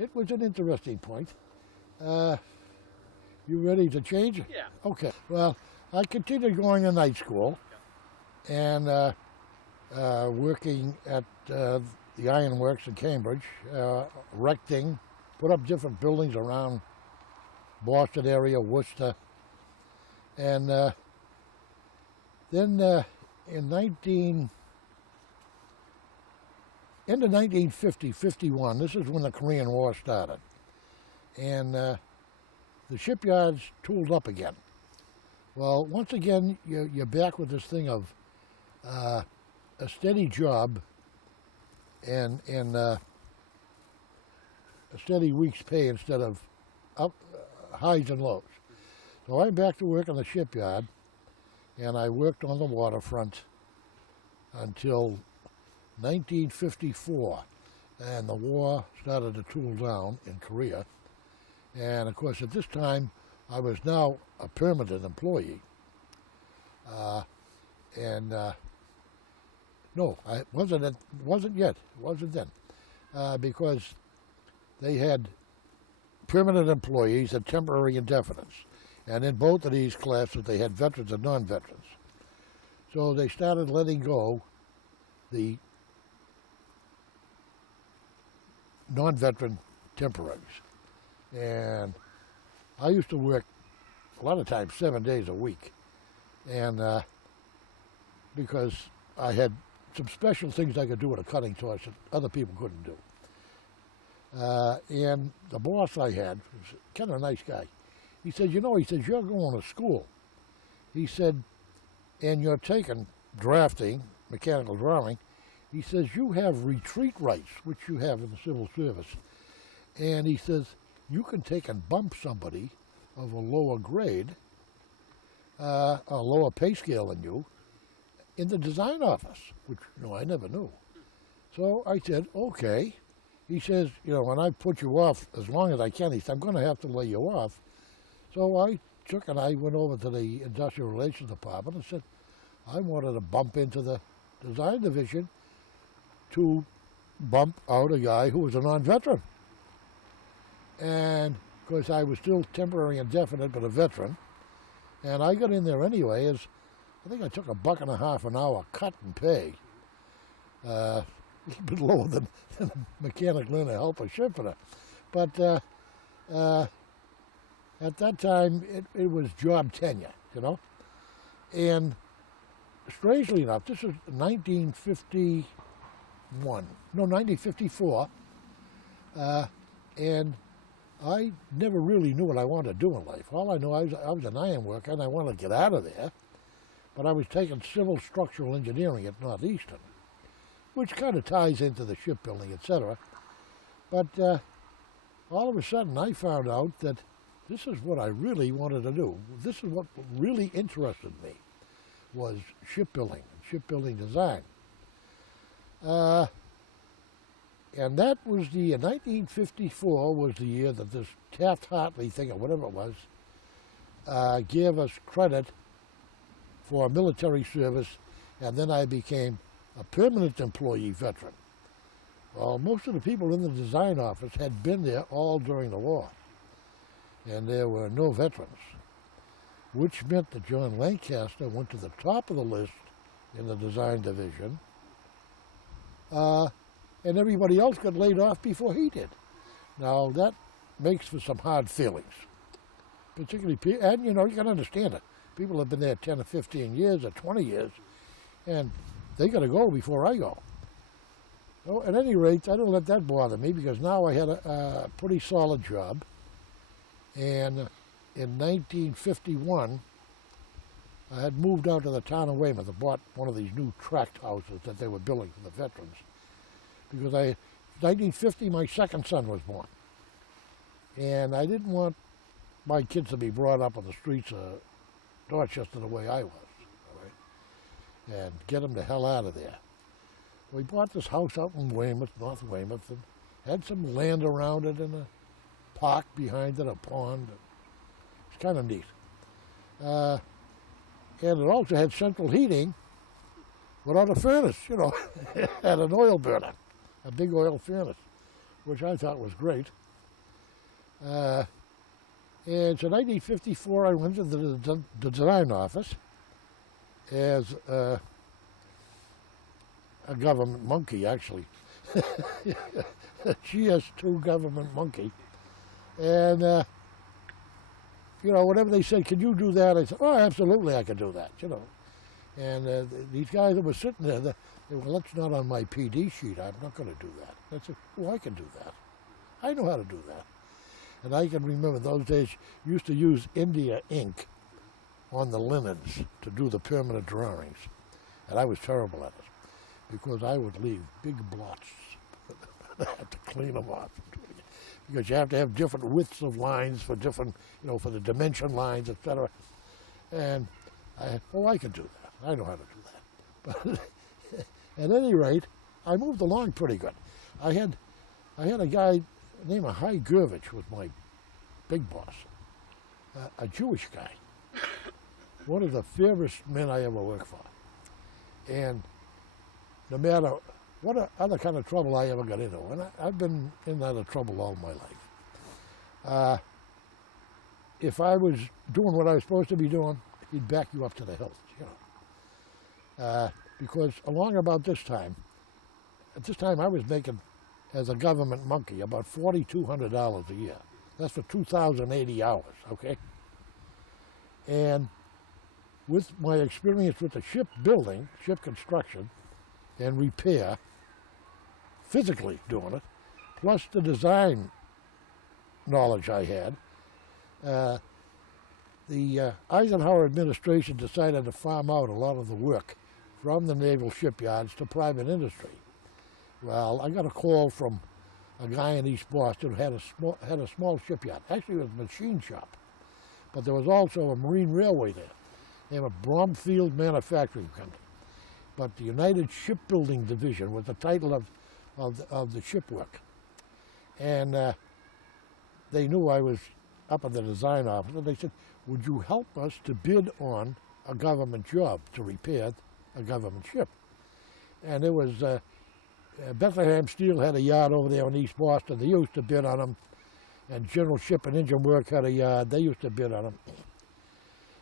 it was an interesting point. You ready to change? Yeah. Okay. Well, I continued going to night school and working at the ironworks in Cambridge, erecting, put up different buildings around Boston area, Worcester. And then in end of 1950, 51, this is when the Korean War started. And the shipyards tooled up again. Well, once again, you're back with this thing of a steady job and a steady week's pay instead of highs and lows. So I'm back to work in the shipyard, and I worked on the waterfront until 1954, and the war started to tool down in Korea. And of course, at this time, I was now a permanent employee. No, I wasn't yet. It wasn't then, because they had permanent employees and temporary indefinites, and in both of these classes, they had veterans and non-veterans. So they started letting go the non-veteran temporaries. And I used to work a lot of times 7 days a week, and because I had some special things I could do with a cutting torch that other people couldn't do. And the boss I had was kind of a nice guy. He said, you know, he says, you're going to school. He said, and you're taking drafting, mechanical drawing. He says, you have retreat rights, which you have in the civil service. And he says, you can take and bump somebody of a lower grade, a lower pay scale than you, in the design office, which, you know, I never knew. So I said, okay. He says, you know, when I put you off as long as I can, he said, I'm going to have to lay you off. So I took and I went over to the Industrial Relations Department and said, I wanted to bump into the design division to bump out a guy who was a non-veteran. And of course I was still temporary indefinite, but a veteran. And I got in there anyway as, I think I took $1.50 an hour cut in pay. A little bit lower than a mechanic learner helper shipper. But at that time, it was job tenure, you know. And strangely enough, this is 1954. And I never really knew what I wanted to do in life. All I knew, I was an iron worker and I wanted to get out of there. But I was taking civil structural engineering at Northeastern, which kind of ties into the shipbuilding, etc. But all of a sudden I found out that this is what I really wanted to do. This is what really interested me, was shipbuilding, shipbuilding design. And that was 1954 was the year that this Taft-Hartley thing, or whatever it was, gave us credit for military service, and then I became a permanent employee veteran. Well, most of the people in the design office had been there all during the war, and there were no veterans, which meant that John Lancaster went to the top of the list in the design division, and everybody else got laid off before he did. Now, that makes for some hard feelings, particularly, and you know, you can understand it. People have been there 10 or 15 years or 20 years, and they got to go before I go. So at any rate, I don't let that bother me, because now I had a pretty solid job. And in 1951, I had moved out to the town of Weymouth. I bought one of these new tract houses that they were building for the veterans. Because 1950, my second son was born. And I didn't want my kids to be brought up on the streets of Dorchester the way I was, all right? And get them the hell out of there. We bought this house out in Weymouth, North Weymouth, and had some land around it and a park behind it, a pond. It's kind of neat. And it also had central heating without a furnace, you know. Had an oil burner, a big oil furnace, which I thought was great. And so in 1954, I went to the design office as a government monkey, actually. A GS2 government monkey. And, whenever they said, can you do that? I said, oh, absolutely, I can do that, And these guys that were sitting there, they were, well, that's not on my PD sheet. I'm not going to do that. I said, oh, I can do that. I know how to do that. And I can remember those days, you used to use India ink on the linens to do the permanent drawings. And I was terrible at it because I would leave big blots. I had to clean them off. Because you have to have different widths of lines for different, for the dimension lines, etc. And I can do that. I know how to do that. But at any rate, I moved along pretty good. I had a guy named Hai Gurvich was my big boss, a Jewish guy, one of the fairest men I ever worked for. And no matter what other kind of trouble I ever got into, and I've been in that of trouble all my life. If I was doing what I was supposed to be doing, he'd back you up to the hilt, because along about this time, at this time I was making, as a government monkey, about $4,200 a year. That's for 2,080 hours, okay? And with my experience with the ship building, ship construction, and repair, physically doing it, plus the design knowledge I had, the Eisenhower administration decided to farm out a lot of the work from the naval shipyards to private industry. Well, I got a call from a guy in East Boston who had a small shipyard. Actually, it was a machine shop, but there was also a marine railway there. They have a Bromfield Manufacturing Company. But the United Shipbuilding Division was the title of the ship work. And they knew I was up at the design office, and they said, would you help us to bid on a government job to repair a government ship? And it was Bethlehem Steel had a yard over there in East Boston. They used to bid on them. And General Ship and Engine Work had a yard. They used to bid on them.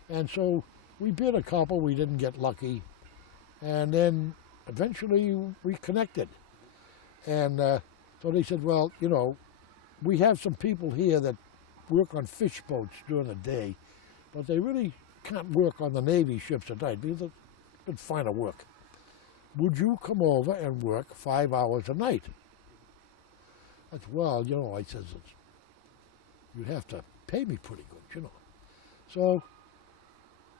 And so we bid a couple. We didn't get lucky. And then eventually we connected. And so they said, well, we have some people here that work on fish boats during the day, but they really can't work on the Navy ships at night because it's finer work. Would you come over and work 5 hours a night? I said, well, I says, you'd have to pay me pretty good, So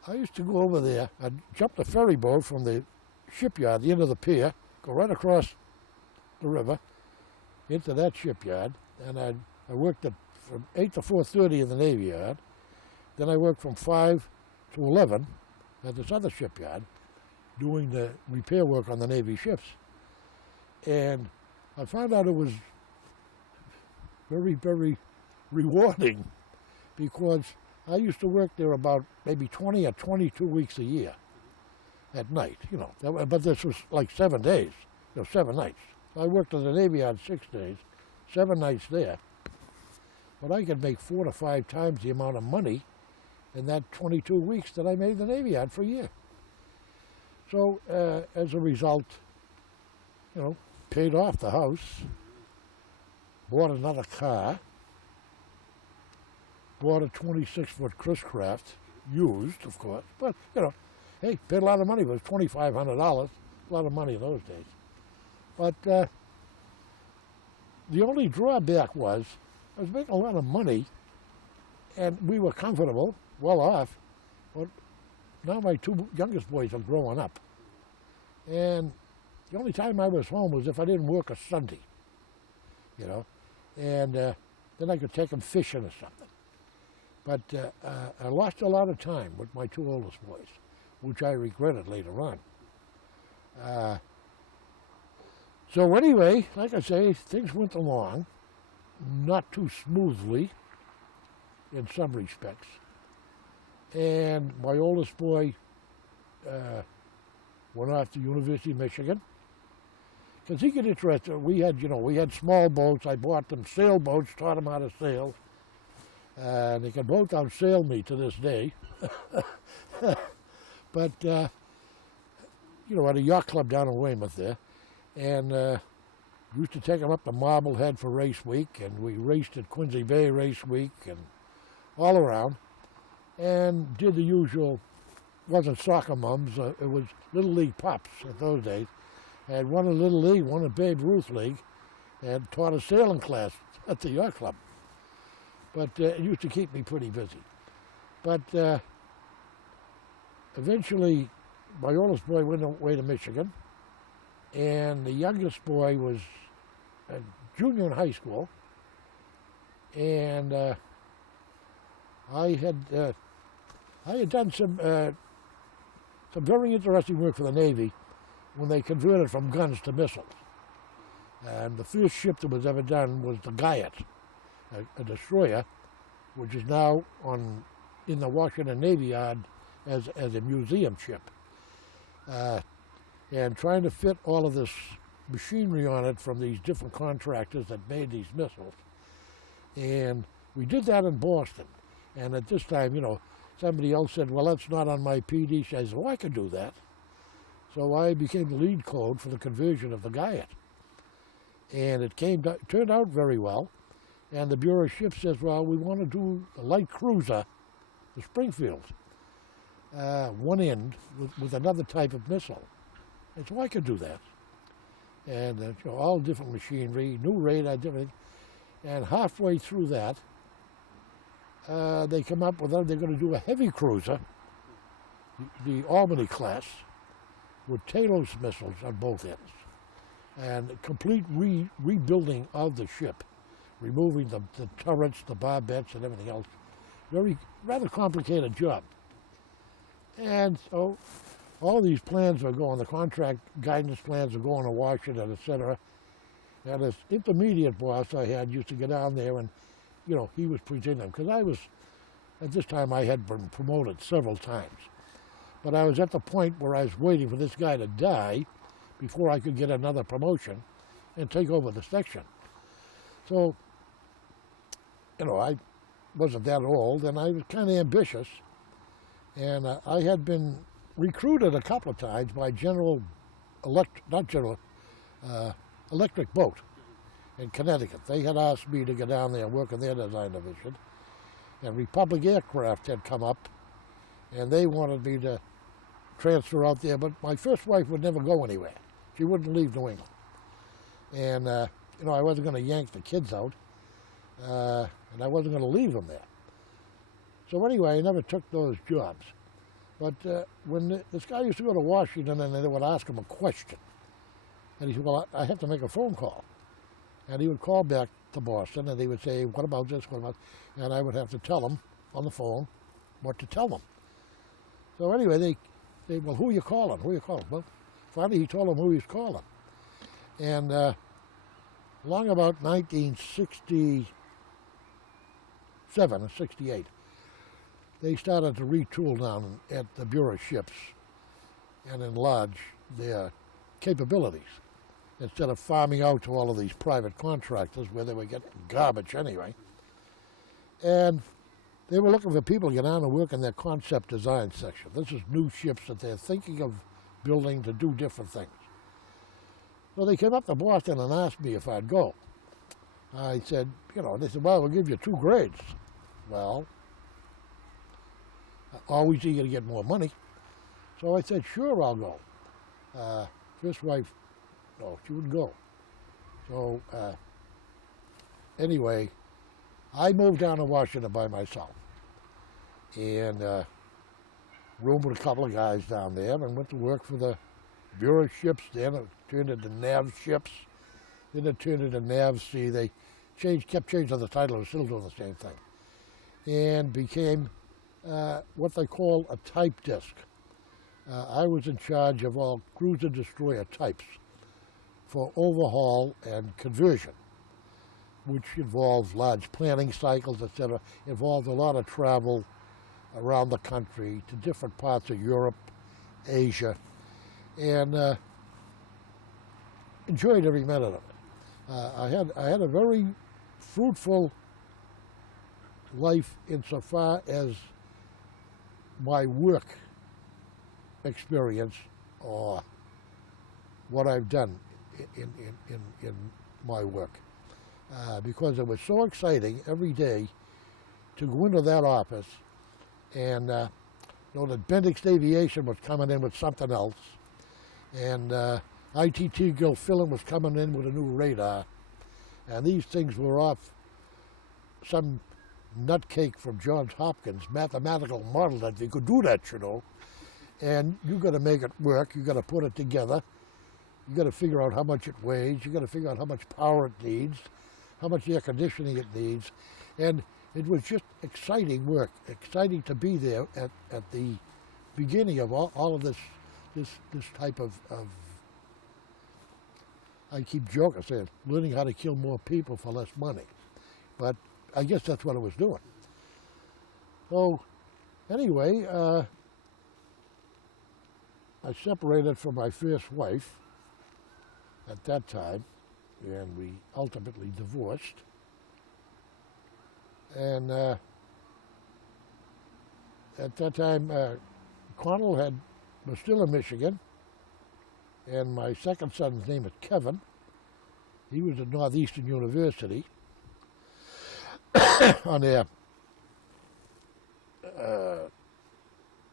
I used to go over there. I'd jump the ferry boat from the shipyard, the end of the pier, go right across the river into that shipyard, and I worked from 8 to 4:30 in the Navy Yard. Then I worked from 5 to 11 at this other shipyard doing the repair work on the Navy ships. And I found out it was very, very rewarding because I used to work there about maybe 20 or 22 weeks a year at night, but this was like 7 days, 7 nights. I worked at the Navy Yard 6 days, 7 nights there. But I could make 4 to 5 times the amount of money in that 22 weeks that I made the Navy Yard for a year. So as a result, paid off the house, bought another car, bought a 26-foot Chris Craft, used, of course, but, hey, paid a lot of money. It was $2,500, a lot of money in those days. But the only drawback was I was making a lot of money, and we were comfortable, well off, but now my 2 youngest boys are growing up. And the only time I was home was if I didn't work a Sunday, and then I could take them fishing or something. But I lost a lot of time with my 2 oldest boys, which I regretted later on. So anyway, like I say, things went along, not too smoothly in some respects. And my oldest boy went off to University of Michigan because he got interested. We had small boats. I bought them sailboats, taught him how to sail, And they can both outsail me to this day. But, you know, at a yacht club down in Weymouth there, and used to take them up to Marblehead for race week, and we raced at Quincy Bay race week, and all around, and did the usual. Wasn't soccer mums, it was Little League pups at those days. Had won a Little League, won a Babe Ruth League, and taught a sailing class at the yacht club. But it used to keep me pretty busy. But eventually, my oldest boy went away to Michigan, and the youngest boy was a junior in high school, and I had done some very interesting work for the Navy when they converted from guns to missiles. And the first ship that was ever done was the Guyot, a destroyer, which is now in the Washington Navy Yard as a museum ship. And trying to fit all of this machinery on it from these different contractors that made these missiles. And we did that in Boston. And at this time, you know, somebody else said, well, that's not on my PD. I said, well, I could do that. So I became the lead code for the conversion of the Guyot. And it turned out very well. And the Bureau of Ships says, well, we want to do a light cruiser, the Springfield, one end with another type of missile. And so I could do that. And you know, all different machinery, new radar, different. And halfway through that, they come up with, they're going to do a heavy cruiser, the Albany class, with Talos missiles on both ends. And complete rebuilding of the ship, removing the turrets, the barbettes, and everything else. Rather complicated job. And so all these plans are going, the contract guidance plans are going to Washington, etc. And this intermediate boss I had used to get down there and, you know, he was presenting them. Because at this time I had been promoted several times. But I was at the point where I was waiting for this guy to die before I could get another promotion and take over the section. So, you know, I wasn't that old, and I was kind of ambitious. And I had been recruited a couple of times by Electric Boat in Connecticut. They had asked me to go down there and work in their design division. And Republic Aircraft had come up, and they wanted me to transfer out there. But my first wife would never go anywhere. She wouldn't leave New England. And, you know, I wasn't going to yank the kids out, and I wasn't going to leave them there. So anyway, I never took those jobs. But when this guy used to go to Washington, and they would ask him a question, and he said, well, I have to make a phone call. And he would call back to Boston, and they would say, what about this, what about, and I would have to tell them on the phone what to tell them. So anyway, they well, who are you calling? Who are you calling? Well, finally he told them who he was calling. And along about 1967 or 68, they started to retool down at the Bureau of Ships and enlarge their capabilities instead of farming out to all of these private contractors where they were getting garbage anyway. And they were looking for people to get on and work in their concept design section. This is new ships that they're thinking of building to do different things. So they came up to Boston and asked me if I'd go. I said, you know, they said, well, we'll give you 2 grades. Well, always eager to get more money. So I said, sure, I'll go. First wife, no, she wouldn't go. So anyway, I moved down to Washington by myself and roomed with a couple of guys down there and went to work for the Bureau of Ships. Then it turned into Nav Ships. Then it turned into Nav Sea. They kept changing the title, still doing the same thing. And became what they call a type disc. I was in charge of all cruiser destroyer types for overhaul and conversion, which involves large planning cycles, etc. Involved a lot of travel around the country to different parts of Europe, Asia, and enjoyed every minute of it. I had a very fruitful life insofar as my work experience or what I've done in my work. Because it was so exciting every day to go into that office and know that Bendix Aviation was coming in with something else, and ITT Gilfillan was coming in with a new radar, and these things were off some nutcake from Johns Hopkins mathematical model that they could do that, you know. And you got to make it work. You got to put it together. You got to figure out how much it weighs. You got to figure out how much power it needs, how much air conditioning it needs, and it was just exciting work. Exciting to be there at the beginning of all of this type of I keep joking saying learning how to kill more people for less money, but I guess that's what it was doing. So anyway, I separated from my first wife at that time, and we ultimately divorced. And at that time, Connell was still in Michigan, and my second son's name is Kevin. He was at Northeastern University on their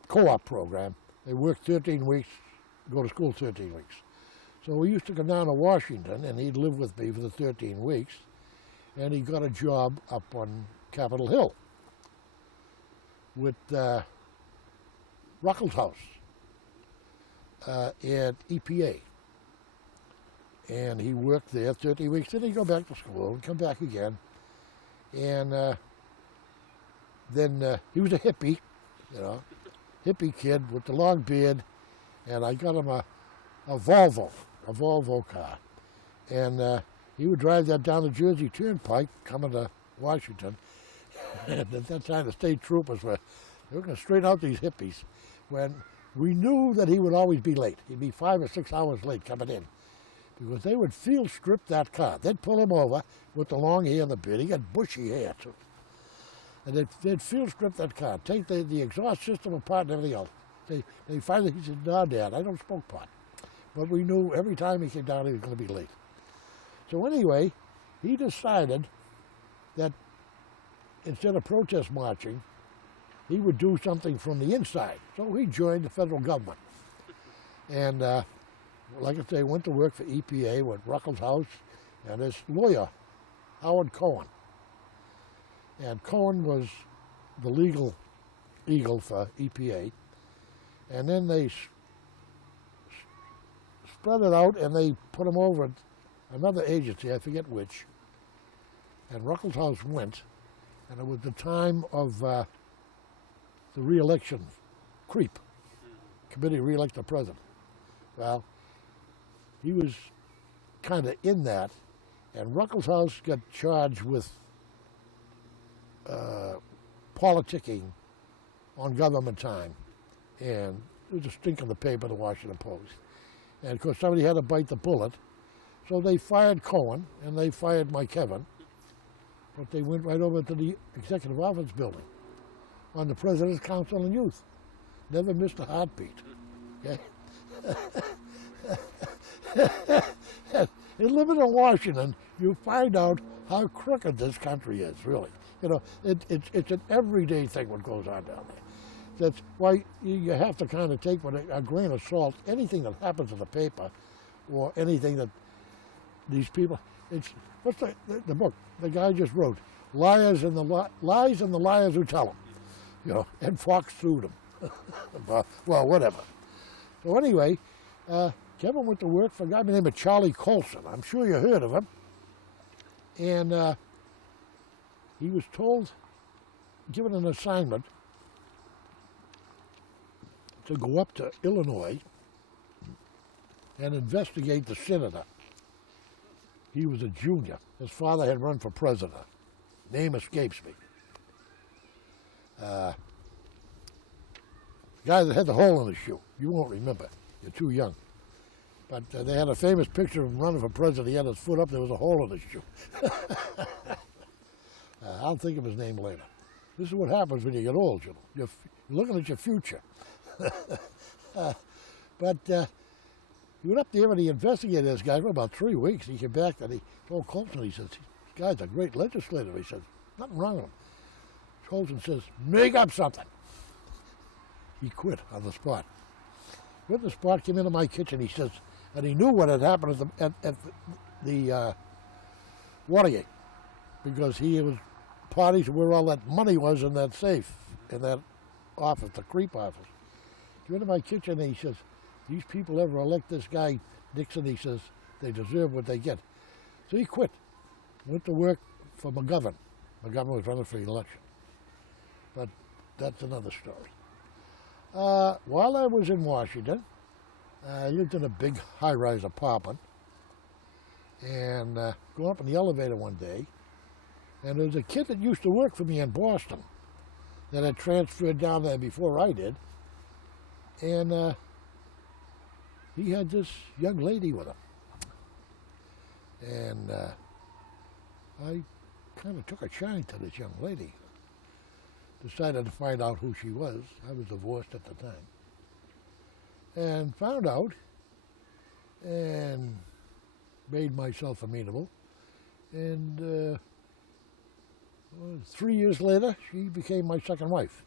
co-op program. They worked 13 weeks, go to school 13 weeks. So we used to come down to Washington, and he'd live with me for the 13 weeks, and he got a job up on Capitol Hill with Ruckelshaus at EPA. And he worked there 13 weeks, then he'd go back to school and come back again. And then he was a hippie, you know, hippie kid with the long beard, and I got him a Volvo car. And he would drive that down the Jersey Turnpike coming to Washington. And at that time, the state troopers were going to straighten out these hippies. When we knew that he would always be late. He'd be 5 or 6 hours late coming in, because they would field strip that car. They'd pull him over with the long hair and the beard. He got bushy hair, too. And they'd field strip that car, take the exhaust system apart and everything else. They finally said, "No, Dad, I don't smoke pot." But we knew every time he came down, he was going to be late. So anyway, he decided that instead of protest marching, he would do something from the inside. So he joined the federal government. And like I say, went to work for EPA with Ruckelshaus and his lawyer, Howard Cohen. And Cohen was the legal eagle for EPA. And then they spread it out, and they put him over at another agency, I forget which. And Ruckelshaus went, and it was the time of the re-election creep. Committee re-elect the president. Well, he was kind of in that, and Ruckelshaus got charged with politicking on government time, and it was a stink in the paper, the Washington Post. And of course, somebody had to bite the bullet, so they fired Cohen and they fired my Kevin, but they went right over to the Executive Office building on the President's Council on Youth. Never missed a heartbeat. Okay? In living in Washington, you find out how crooked this country is, really. You know, it's an everyday thing what goes on down there. That's why you have to kind of take with a grain of salt anything that happens in the paper, or anything that these people. What's the book the guy just wrote? Lies and the liars who tell them. You know, and Fox sued him. Well, whatever. So anyway, Kevin went to work for a guy by the name of Charlie Colson. I'm sure you heard of him. And he was given an assignment to go up to Illinois and investigate the senator. He was a junior. His father had run for president. Name escapes me. The guy that had the hole in his shoe. You won't remember. You're too young. But they had a famous picture of him running for president. He had his foot up. There was a hole in his shoe. I'll think of his name later. This is what happens when you get old, you know. You're looking at your future. But he went up there and he investigated this guy for about 3 weeks. He came back and he told Colson, he says, this guy's a great legislator. He says, nothing wrong with him. Colson says, make up something. He quit on the spot. Quit on the spot, came into my kitchen, he says, and he knew what had happened at the Watergate, because he was parties where all that money was in that safe, in that office, the creep office. He went to my kitchen and he says, these people ever elect this guy, Nixon, he says, they deserve what they get. So he quit, went to work for McGovern. McGovern was running for the election. But that's another story. While I was in Washington, I lived in a big high-rise apartment, and going up in the elevator one day, and there was a kid that used to work for me in Boston that had transferred down there before I did, and he had this young lady with him. And I kind of took a shine to this young lady. Decided to find out who she was. I was divorced at the time. And found out and made myself amenable. And 3 years later, she became my second wife,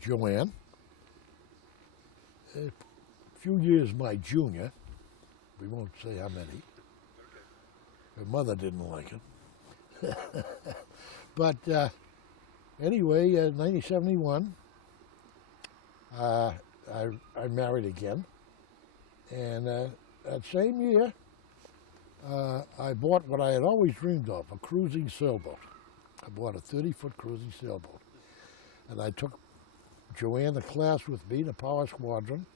Joanne. A few years my junior. We won't say how many. Her mother didn't like it. But anyway, 1971, I married again. And that same year, I bought what I had always dreamed of, a cruising sailboat. I bought a 30-foot cruising sailboat. And I took Joanne to class with me, the Power Squadron,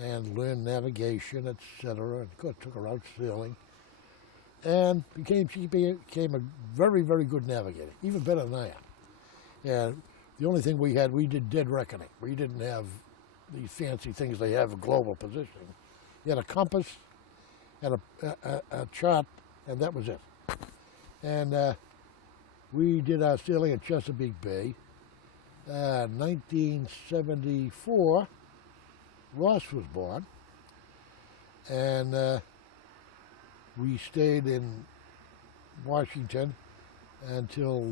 and learned navigation, etc. And took her out sailing. And she became a very, very good navigator, even better than I am. And the only thing we did dead reckoning. We didn't have these fancy things they have in global positioning. You had a compass and a chart, and that was it. And we did our sailing at Chesapeake Bay. 1974, Ross was born, and we stayed in Washington until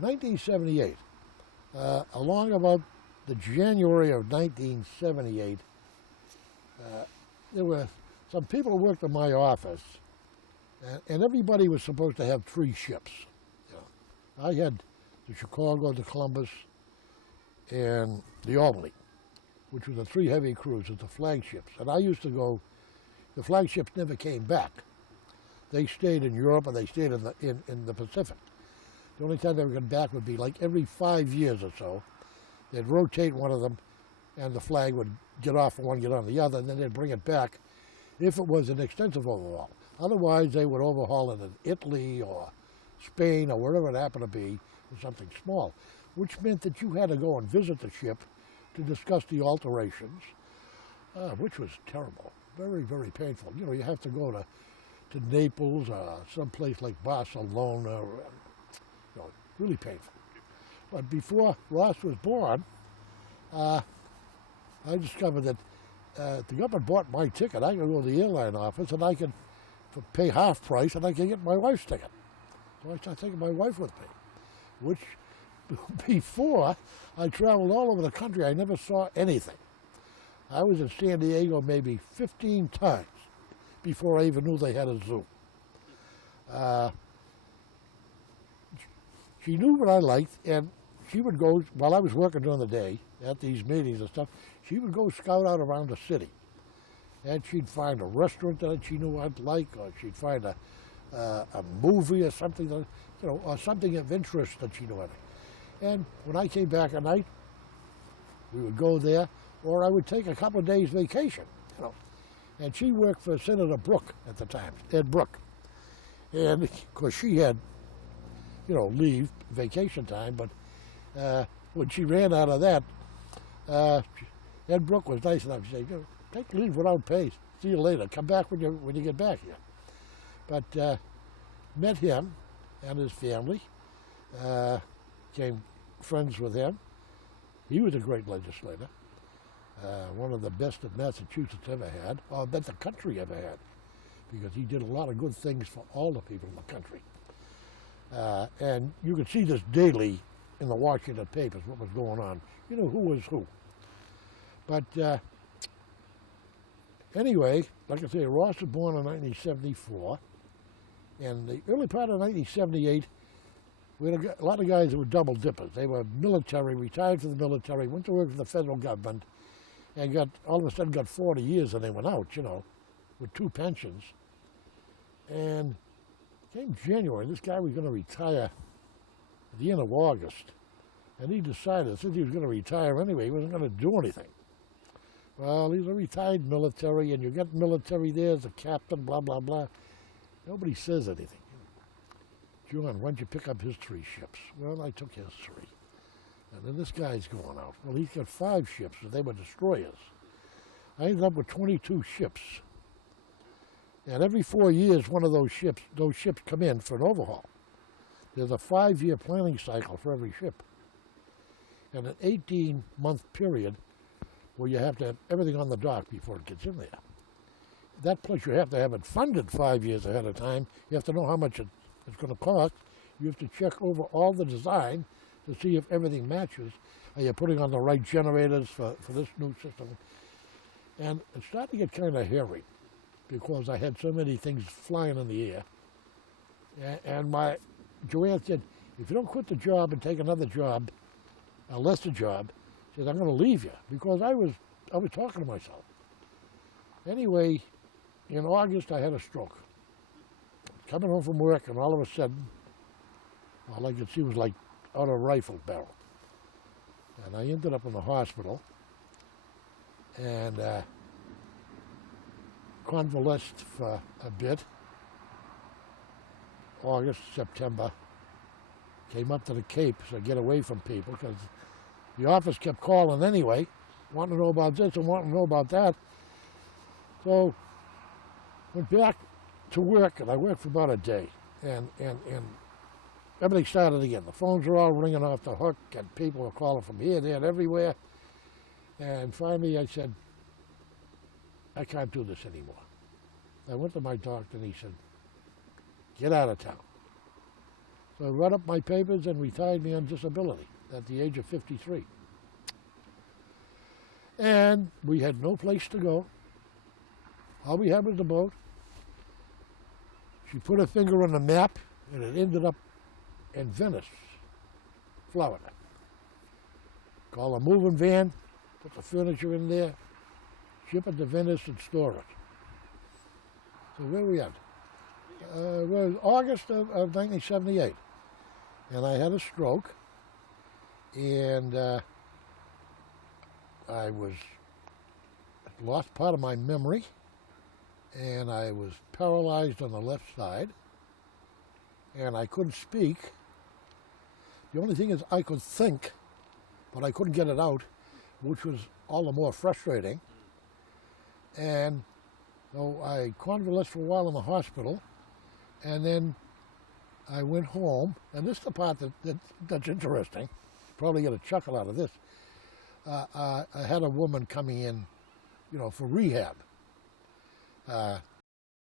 1978. Along about the January of 1978, there were some people who worked in my office, and everybody was supposed to have 3 ships. I had the Chicago, the Columbus, and the Albany, which were the 3 heavy cruisers, the flagships. And I used to go. The flagships never came back. They stayed in Europe, and they stayed in the Pacific. The only time they would come back would be like every 5 years or so. They'd rotate one of them, and the flag would get off one, get on the other, and then they'd bring it back if it was an extensive overhaul. Otherwise, they would overhaul it in Italy or Spain or wherever it happened to be, or something small, which meant that you had to go and visit the ship to discuss the alterations, which was terrible. Very, very painful. You know, you have to go to Naples or someplace like Barcelona. You know, really painful. But before Ross was born, I discovered that the government bought my ticket. I could go to the airline office and I could pay half price and I could get my wife's ticket. So I started taking my wife with me, which before I traveled all over the country, I never saw anything. I was in San Diego maybe 15 times before I even knew they had a zoo. She knew what I liked, and she would go, while I was working during the day at these meetings and stuff, she would go scout out around the city. And she'd find a restaurant that she knew I'd like, or she'd find a movie or something, that, you know, or something of interest that she knew I'd like. And when I came back at night, we would go there, or I would take a couple of days vacation, you know. And she worked for Senator Brooke at the time, Ed Brooke. And of course she had, you know, leave, vacation time, but when she ran out of that, Ed Brooke was nice enough to say, you know, take leave without pay, see you later, come back when you get back here. But met him and his family, Became friends with him. He was a great legislator, one of the best that Massachusetts ever had, or that the country ever had, because he did a lot of good things for all the people in the country. And you could see this daily in the Washington papers, what was going on. You know who was who. But anyway, like I say, Ross was born in 1974. And the early part of 1978, we had a lot of guys that were double dippers. They were military, retired from the military, went to work for the federal government, and all of a sudden got 40 years and they went out, you know, with 2 pensions. And came January, this guy was going to retire at the end of August. And he decided, since he was going to retire anyway, he wasn't going to do anything. Well, he's a retired military, and you get military there as a captain, blah, blah, blah. Nobody says anything. John, why'd you pick up his 3 ships? Well, I took his 3. And then this guy's going out. Well, he's got 5 ships, and they were destroyers. I ended up with 22 ships. And every 4 years, one of those ships come in for an overhaul. There's a 5-year planning cycle for every ship. And an 18-month period where you have to have everything on the dock before it gets in there. That plus you have to have it funded 5 years ahead of time. You have to know how much it's going to cost. You have to check over all the design to see if everything matches. Are you putting on the right generators for this new system? And it started to get kind of hairy because I had so many things flying in the air. And Joanne said, if you don't quit the job and take another job, a lesser job, she said, I'm going to leave you, because I was talking to myself. Anyway, in August, I had a stroke. Coming home from work, and all of a sudden, all I could see was like out of a rifle barrel. And I ended up in the hospital and convalesced for a bit. August, September. Came up to the Cape to get away from people, because the office kept calling anyway, wanting to know about this and wanting to know about that. So went back to work, and I worked for about a day, and everything started again. The phones were all ringing off the hook, and people were calling from here, there, and everywhere. And finally I said, I can't do this anymore. I went to my doctor, and he said, get out of town. So I wrote up my papers and retired me on disability at the age of 53. And we had no place to go. All we had was the boat. She put her finger on the map, and it ended up in Venice, Florida. Call a moving van, put the furniture in there, ship it to Venice and store it. So where are we at? It was August of 1978. And I had a stroke, and I lost part of my memory, and I was paralyzed on the left side, and I couldn't speak. The only thing is I could think, but I couldn't get it out, which was all the more frustrating. And so I convalesced for a while in the hospital, and then I went home, and this is the part that's interesting. Probably get a chuckle out of this. I had a woman coming in, you know, for rehab.